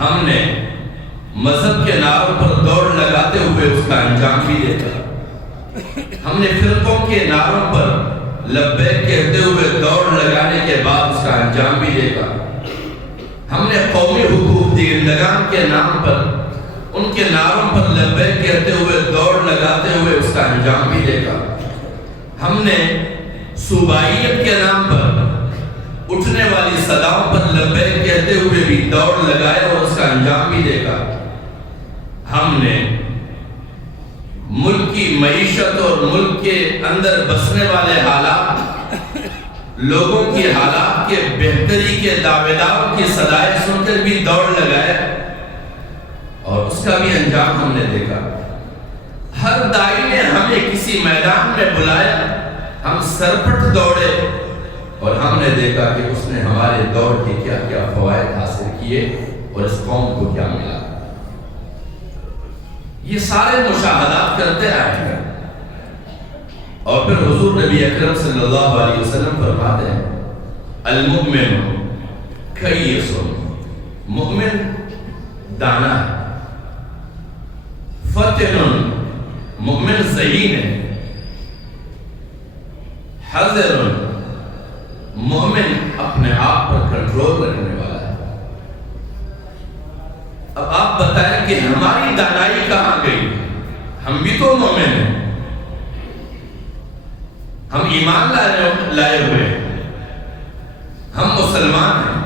ہم نے مذہب کے نعروں پر دوڑ لگاتے ہوئے اس کا انجام بھی دیکھا. ہم نے فرقوں کے نعروں پر لبیک کہتے ہوئے دوڑ لگانے کے بعد اس کا انجام بھی دیکھا. ہم نے قومی حقوق دیندگان کے نام پر ان کے نعروں پر لبیک کہتے ہوئے دوڑ لگاتے ہوئے اس کا انجام بھی دیکھا. ہم نے صوبائیت کے نام پر اٹھنے والی صداؤں پر لبیک کہتے ہوئے بھی دوڑ لگائے اور اس کا انجام بھی دیکھا. ہم نے ملک کی معیشت اور ملک کے اندر بسنے والے حالات، لوگوں کی حالات کے بہتری کے دعوے داروں کی صدائیں سن کر بھی دوڑ لگائے اور اس کا بھی انجام ہم نے دیکھا. ہر داعی نے ہمیں کسی میدان میں بلایا، ہم سرپٹ دوڑے اور ہم نے دیکھا کہ اس نے ہمارے دور کے کیا کیا فوائد حاصل کیے اور اس قوم کو کیا ملا. یہ سارے مشاہدات کرتے آئے ہیں. اور پھر حضور نبی اکرم صلی اللہ علیہ وسلم فرماتے ہیں المؤمن کیس، مؤمن دانا ہے، فتن، مؤمن ذہین ہے، حذر، مومن اپنے آپ پر کنٹرول رکھنے والا ہے. اب آپ بتائیں کہ ہماری دانائی کہاں گئی؟ ہم بھی تو مومن ہیں، ہم ایمان لائے ہوئے، ہم مسلمان ہیں.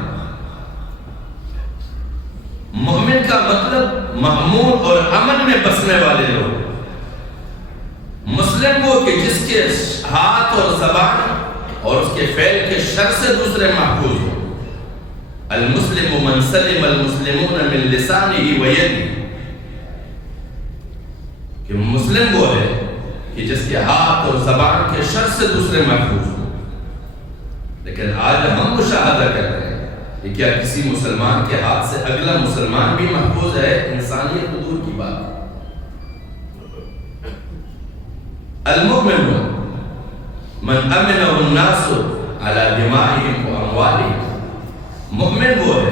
مومن کا مطلب محمود اور امن میں بسنے والے لوگ. مسلم وہ کہ جس کے ہاتھ اور زبان اور اس کے فعل کے شر سے دوسرے محفوظ ہو. المسلم من سلم المسلمون من لسانه ویده، کہ مسلم وہ ہے کہ جس کے ہاتھ اور زبان کے شر سے دوسرے محفوظ ہو. لیکن آج ہم مشاہدہ کر رہے ہیں کہ کیا کسی مسلمان کے ہاتھ سے اگلا مسلمان بھی محفوظ ہے؟ انسانیت کو دور کی بات. المؤمن من امنہ الناس علی دمائهم و اموالهم، مؤمن وہ ہے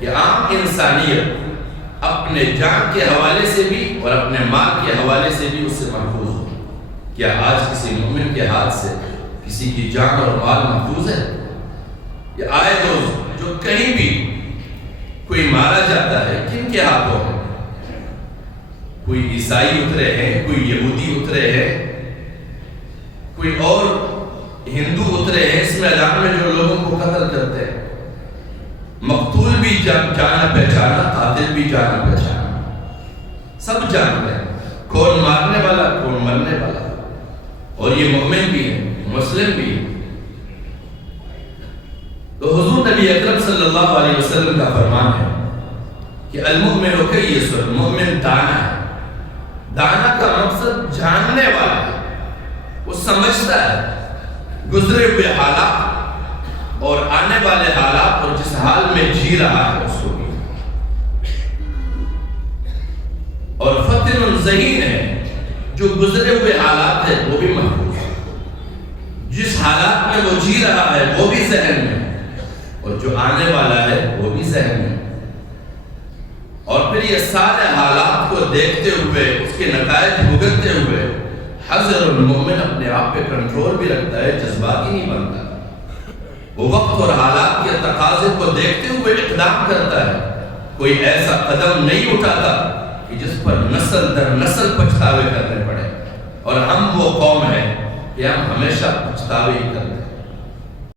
کہ عام انسانیت اپنے جان کے حوالے سے بھی اور اپنے مال کے حوالے سے بھی اس سے محفوظ ہو. کیا آج کسی مومن کے ہاتھ سے کسی کی جان اور مال محفوظ ہے؟ یہ آئے روز جو کہیں بھی کوئی مارا جاتا ہے کن کے ہاتھوں ہے؟ کوئی عیسائی اترے ہیں، کوئی یہودی اترے ہیں، کوئی اور ہندو اترے ہیں اس میدان میں جو لوگوں کو قتل کرتے ہیں. مقتول بھی جانا پہچانا، قاتل بھی جانا پہچانا، سب جانتے ہیں کون مارنے والا کون مرنے والا. اور یہ مومن بھی ہے، مسلم بھی ہے. تو حضور نبی اکرم صلی اللہ علیہ وسلم کا فرمان ہے کہ المؤمن کیس، مومن دانا ہے. دانا کا مقصد جاننے والا ہے، وہ سمجھتا ہے گزرے ہوئے حالات اور آنے والے حالات اور جس حال میں جی رہا ہے اس کو بھی. اور فتن ذہین ہے، جو گزرے ہوئے حالات ہے وہ بھی محفوظ ہے، جس حالات میں وہ جی رہا ہے وہ بھی ذہن میں اور جو آنے والا ہے وہ بھی ذہن میں. اور پھر یہ سارے حالات کو دیکھتے ہوئے اس کے نتائج بھگتتے ہوئے حذر المومن اپنے آپ پہ کنٹرول بھی رکھتا ہے، جذباتی نہیں بنتا. وہ وقت اور حالات کے تقاضے کو دیکھتے ہوئے اقدام کرتا ہے. کوئی ایسا قدم نہیں اٹھاتا کہ جس پر نسل در نسل پچھتاوے کرنے پڑے. اور ہم وہ قوم ہیں کہ ہم ہمیشہ پچھتاوے ہی کرتے ہیں.